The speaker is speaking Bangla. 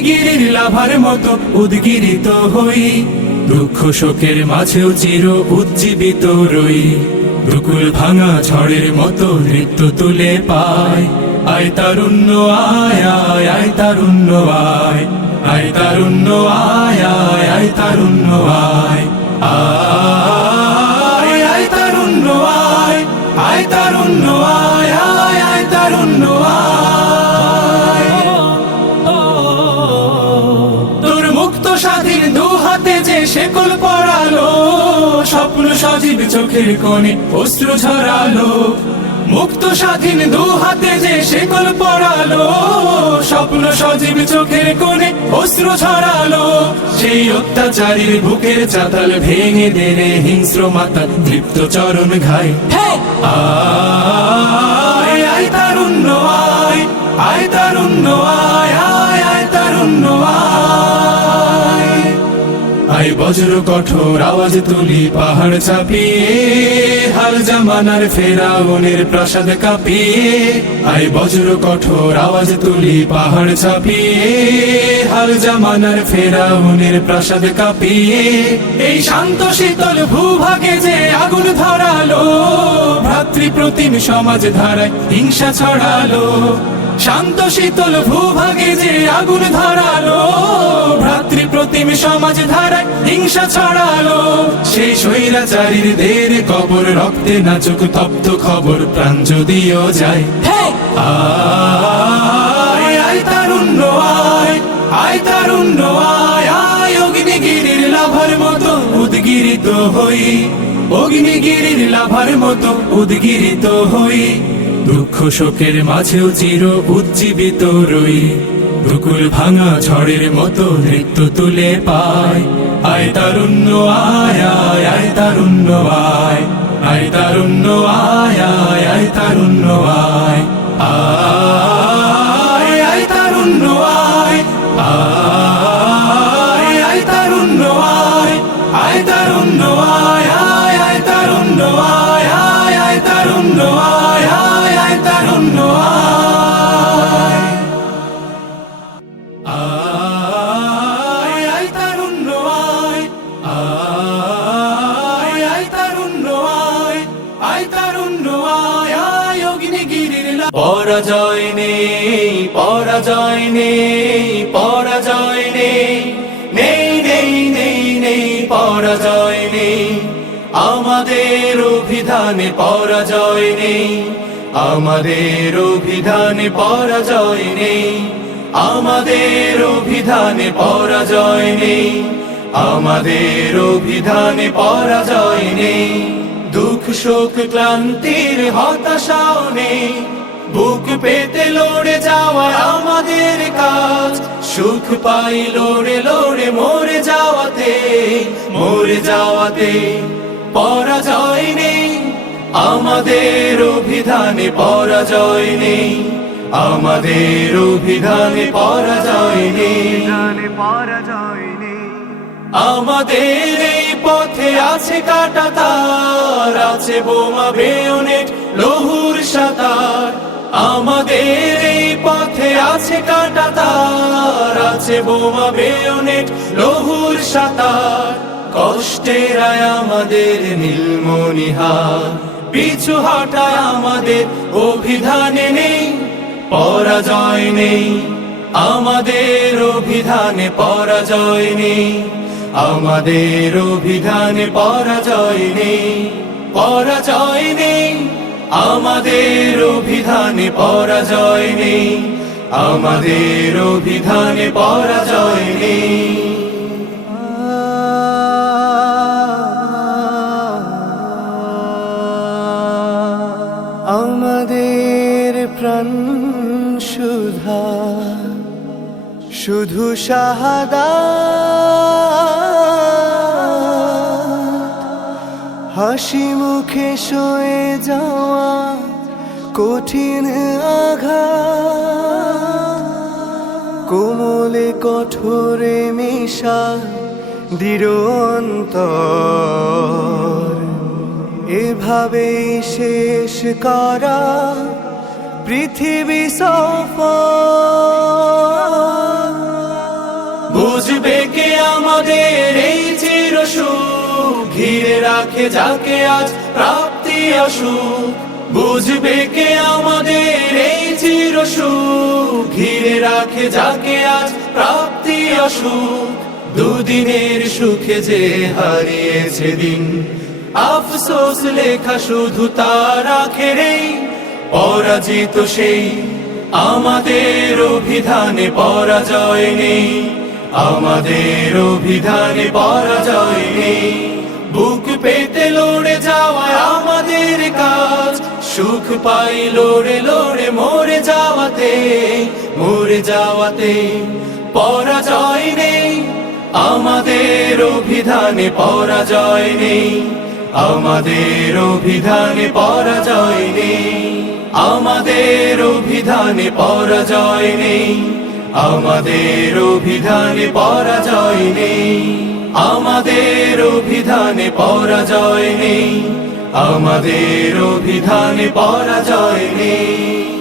অগ্নিগিরির লাভার মতো উদ্গিরিত হই, দুঃখ শোকের মাঝেও চির উজ্জীবিত রই। দুকুল ভাঙা ঝড়ের মতো নৃত্য তুলে পায়, আয় তারুণ্য আয় আয় আয় তারুণ্য আয়, আয় তারুণ্য আয় আয় আয় তারুণ্য আয়, আয় আয় তারুণ্য আয়, আয় তারুণ্য আয় আয় আয় তারুণ্য আয়। তোর মুক্ত স্বাধীন দু হাতে যে শেকল পরালো, স্বপ্ন সজীব চোখের কোণে অশ্রু ঝরালো। মুক্ত স্বাধীন দু হাতে যে শেকল পরালো, স্বপ্ন সজীব চোখের কোণে অশ্রু ঝরালো। সেই অত্যাচারীর বুকের চাতাল ভেঙে দেনে হিংস্র মাতা তৃপ্ত চরণ ঘায়। আয় আয় তারুণ্য আয়, আয় তারুণ্য আয় আয় আয় তারুণ্য আয়। আয় বজ্র কঠোর আওয়াজ তুলি পাহাড় চাপিয়ে, হাল জামানার ফেরাউনের প্রাসাদ কাঁপিয়ে। আয় বজ্র কঠোর আওয়াজ তুলি পাহাড় চাপিয়ে, হাল জামানার ফেরাউনের প্রাসাদ কাঁপিয়ে। এই শান্ত শীতল ভূভাগে যে আগুন ধরালো, ভ্রাতৃপ্রতিম সমাজ ধারায় হিংসা ছড়ালো। শান্ত শীতল ভূভাগে যে আগুন ধরালো, ভ্রাতৃপ্রতিম সমাজ ধারায় হিংসা ছড়ালো। সেই স্বৈরাচারীর দের কবর রক্তে নাচুক তপ্ত খবর, প্রাণ যদিও যায়। আয় আয় তারুণ্য আয়, আয় তারুণ্য আয় আয় অগ্নিগিরির লাভার মতো উদ্গিরিত হই, অগ্নিগিরির লাভার মতো উদ্গিরিত হই। দুঃখ শোকের মাঝেও চির উজ্জীবিত রই, দুকুল ভাঙা ঝড়ের মতো নৃত্য তুলে পায়। আয় তারুণ্য আয় আয় আয় তারুণ্য আয়, আয় তারুণ্য আয় আয় আয় তারুণ্য আয়, আয় আয় তারুণ্য আয়, আয় আয় তারুণ্য আয়, আয় তারুণ্য আয় আয় আয় তারুণ্য আয়, আয় আয় তারুণ্য আয় আয় আয় তারুণ্য আয়, আয় আয় তারুণ্য আয়, আয় আয় তারুণ্য আয়, আয় তারুণ্য আয় আয় অগ্নিগিরির লাভা। পরাজয় নেই, পরাজয় নেই, পরাজয় নেই, নেই নেই নেই নেই পরাজয় নেই। আমাদের অভিধানে পরাজয় নেই, আমাদের অভিধানে পরাজয় নেই, আমাদের অভিধানে পরাজয় নেই, আমাদের অভিধানে পরাজয় নেই। দুঃখ শোক ক্লান্তির হতাশাও নেই, বুক পেতে লড়ে যাওয়া আমাদের কাজ। সুখ পাই লড়ে লড়ে মরে যাওয়াতে, মরে যাওয়াতে। পরাজয় নেই, আমাদের অভিধানে পরাজয় নেই, আমাদের অভিধানে পরাজয় নেই, পরাজয় নেই। আমাদের এই পথে আছে কাঁটা তার, আছে বোমা বেয়োনেট লৌহুর সাতার। আমাদের এই পথে আছে কাঁটা তার, আছে বোমা বেয়োনেট লৌহুর সাতার। কষ্টের আয় আমাদের নীলমণিহার, পিছু হটায় আমাদের অভিধানে নেই, পরাজয় নেই, আমাদের অভিধানে পরাজয় নেই, আমাদের অভিধানে পরাজয় নেই, পরাজয় নেই, আমাদের অভিধানে পরাজয় নেই, আমাদের অভিধানে পরাজয় নেই। আমাদের প্রাণ সুধা শুধু শাহাদাত, হাসি মুখে সয়ে যাওয়া কঠিন আঘাত, কোমলে কঠোরে মেশা দৃঢ় অন্তর। এভাবে শেষ করা পৃথিবী সফর, বুঝবে কে আমাদের এই চির সুখ, ঘিরে রাখে যাকে আজ প্রাপ্তি অসুখ। বুঝবে কে আমাদের এই চির সুখ, ঘিরে রাখে যাকে আজ প্রাপ্তি অসুখ। দুদিনের সুখে যে হারিয়েছে দিন, আফসোস লেখা শুধু তার আখেরেই। পরাজিত সেই আমাদের অভিধানে পরাজয় নেই, আমাদের অভিধানে পরাজয় নেই। বুক পেতে লড়ে যাওয়া আমাদের কাজ, সুখ পাই লড়ে লড়ে মরে যাওয়াতে, মরে যাওয়াতে। পরাজয় নেই, আমাদের অভিধানে পরাজয় নেই, আমাদের অভিধানে পরাজয় নেই, আমাদের অভিধানে পরাজয় নেই, আমাদের অভিধানে পরাজয় নেই, আমাদের অভিধানে পরাজয় নেই, আমাদের অভিধানে পরাজয় নেই।